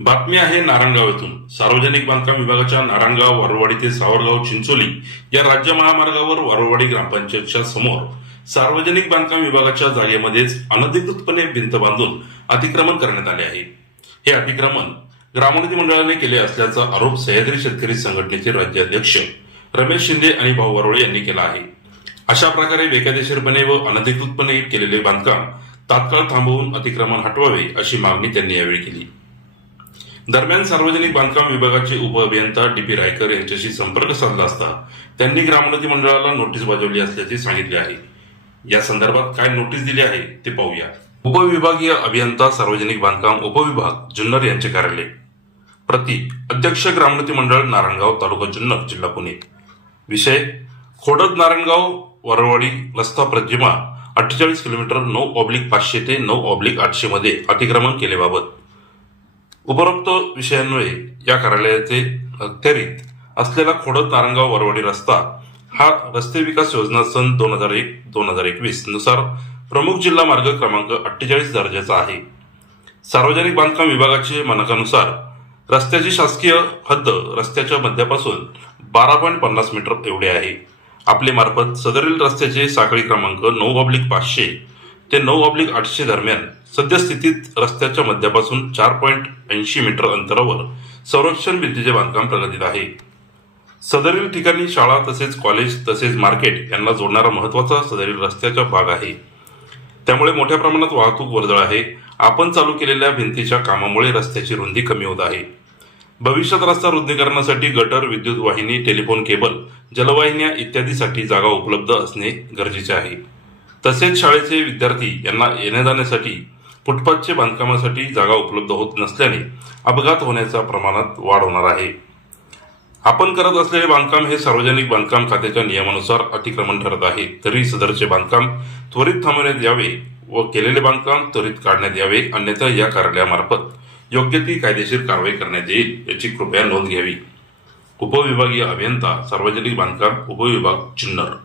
बातमी आहे नारायणगाव येथून सार्वजनिक बांधकाम विभागाच्या नारायणगाव वारवाडी ते सावरगाव चिंचोली या राज्य महामार्गावर वारवाडी ग्रामपंचायतच्या समोर सार्वजनिक बांधकाम विभागाच्या जागेमध्येच अनधिकृतपणे भिंत बांधून अतिक्रमण करण्यात आले आहे. हे अतिक्रमण ग्रामोन्नती मंडळाने केले असल्याचा आरोप सह्याद्री शेतकरी संघटनेचे राज्याध्यक्ष रमेश शिंदे आणि भाऊ वरोळे यांनी केला आहे. अशा प्रकारे बेकायदेशीरपणे व अनधिकृतपणे केलेले बांधकाम तात्काळ थांबवून अतिक्रमण हटवावे अशी मागणी त्यांनी यावेळी केली. दरम्यान सार्वजनिक बांधकाम विभागाचे उपअभियंता डी पी रायकर यांच्याशी संपर्क साधला असता त्यांनी ग्रामोन्नती मंडळाला नोटीस बजावली असल्याचे सांगितले आहे. या संदर्भात काय नोटीस दिली आहे ते पाहूया. उपविभागीय अभियंता सार्वजनिक बांधकाम उपविभाग जुन्नर यांचे कार्यालय. प्रति अध्यक्ष ग्रामोन्नती मंडळ नारायणगाव तालुका जुन्नर जिल्हा पुणे. विषय खोडद नारायणगाव वरवाडी रस्ता प्रतिमा अठ्ठेचाळीस किलोमीटर नऊ ऑब्लिक पाचशे ते नऊ ऑब्लिक आठशे मध्ये अतिक्रमण केलेबाबत उपरोक्त विषयांमुळे या कार्यालयाचे अखत्यारीत असलेला खोडद नारंगाव वरवाडी रस्ता हा रस्ते विकास योजना सन दोन हजार एक दोन हजार एकवीसनुसार प्रमुख जिल्हा मार्ग क्रमांक अठ्ठेचाळीस दर्जाचा आहे. सार्वजनिक बांधकाम विभागाचे मानकानुसार रस्त्याची शासकीय हद्द रस्त्याच्या मध्यापासून बारा पॉईंट पन्नास मीटर एवढे आहे. आपले मार्फत सदरील रस्त्याचे साखळी क्रमांक नऊ ऑब्लिक पाचशे ते नऊ ऑब्लिक आठशे दरम्यान सद्यस्थितीत रस्त्याच्या मध्यापासून चार पॉईंट ऐंशी मीटर अंतरावर संरक्षण भिंतीचे बांधकाम प्रगतीत आहे. सदरील ठिकाणी शाळा तसेच कॉलेज तसेच मार्केट यांना जोडणारा महत्त्वाचा सदरील रस्त्याचा भाग आहे. त्यामुळे मोठ्या प्रमाणात वाहतूक वर्दळ आहे. आपण चालू केलेल्या भिंतीच्या कामामुळे रस्त्याची रुंदी कमी होत आहे. भविष्यात रस्ता रुंदीकरणासाठी गटर विद्युत वाहिनी टेलिफोन केबल जलवाहिन्या इत्यादीसाठी जागा उपलब्ध असणे गरजेचे आहे. तसेच शाळेचे विद्यार्थी यांना येण्या जाण्यासाठी फुटपाथचे बांधकामासाठी जागा उपलब्ध होत नसल्याने अपघात होण्याच्या प्रमाणात वाढ होणार आहे. आपण करत असलेले बांधकाम हे सार्वजनिक बांधकाम खात्याच्या नियमानुसार अतिक्रमण ठरत आहे. तरी सदरचे बांधकाम त्वरित थांबवण्यात यावे व केलेले बांधकाम त्वरित काढण्यात यावे अन्यथा या कार्यालयामार्फत योग्य ती कायदेशीर कारवाई करण्यात येईल याची कृपया नोंद घ्यावी. उपविभागीय अभियंता सार्वजनिक बांधकाम उपविभाग जुन्नर